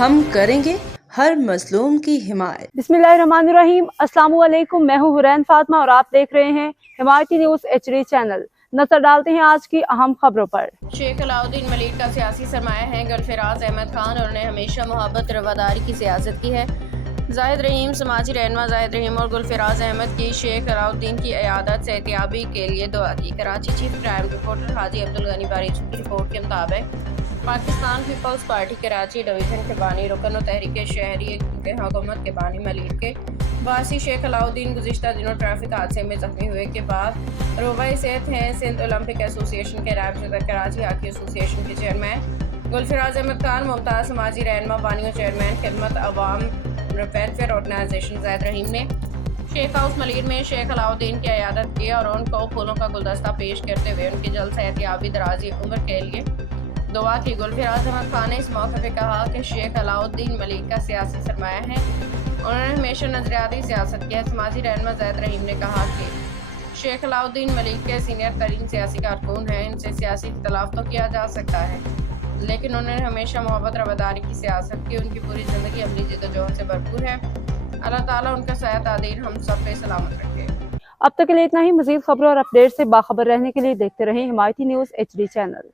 ہم کریں گے ہر مظلوم کی حمایت۔ बिस्मिल्लाहिर्रहमानिर्रहीम। अस्सलाम वालेकुम। मैं हूँ हुरैन फातिमा और आप देख रहे हैं हिमायती न्यूज़ HD चैनल। नजर डालते हैं आज की अहम खबरों पर। शेख अलाउद्दीन मलिक का सियासी सरमाया है गुलफराज अहमद खान और उन्होंने हमेशा मोहब्बत रवादारी की सियासत की है। जाहिद रहीम समाजी रहनुमा जाहिद रहीम और गुलफराज अहमद की शेख अलाउद्दीन की इयादत सेहतियाबी के लिए दुआ की। Karachi chief crime reporter Haji Abdul Ghani बारिश की रिपोर्ट के मुताबिक पाकिस्तान पीपल्स पार्टी कराची डिवीजन के बानी रुकन और तहरीक शहरी हुकूमत के बानी मलिक के बासी शेख अलाउद्दीन गुज़िश्ता दिनों ट्रैफिक हादसे में जख्मी हुए के बाद रोबाई सेहत हैं। सिंध ओलंपिक एसोसिएशन के नायब सदर, कराची हॉकी एसोसिएशन के चेयरमैन गुलफराज अहमद खान, मुमताज़ समाजी रहनुमा बानियों चेयरमैन खिदमत अवाम वेलफेयर ऑर्गेनाइजेशन जाहिद रहीम ने शेख हाउस मलिर में शेख अलाउद्दीन की इयादत की और उनको फूलों का गुलदस्ता पेश करते हुए उनकी जल्द सेहतियाबी दराजी उम्र के लिए दुआ की। गुलफराज अहमद खान ने इस मौके पर कहा कि शेख अलाउद्दीन मलिक का सियासी सरमाया है, उन्होंने हमेशा नजरियाती सियासत की है। समाजी रहनुमा जाहिद रहीम ने कहा कि शेख अलाउद्दीन मलिक के सीनियर तरीन सियासी कारकुन हैं, इनसे सियासी इख्तलाफ तो किया जा सकता है लेकिन उन्होंने हमेशा मोहब्बत रवादारी की सियासत की। उनकी पूरी ज़िंदगी अमली जद्दोजहद से भरपूर है। अल्लाह ताला उनका सयाह तादीर हम सब पे सलामत रखे। अब तक के लिए इतना ही। मजीद खबरों और अपडेट से बाखबर रहने के लिए देखते रहें हिमायती न्यूज़ HD चैनल।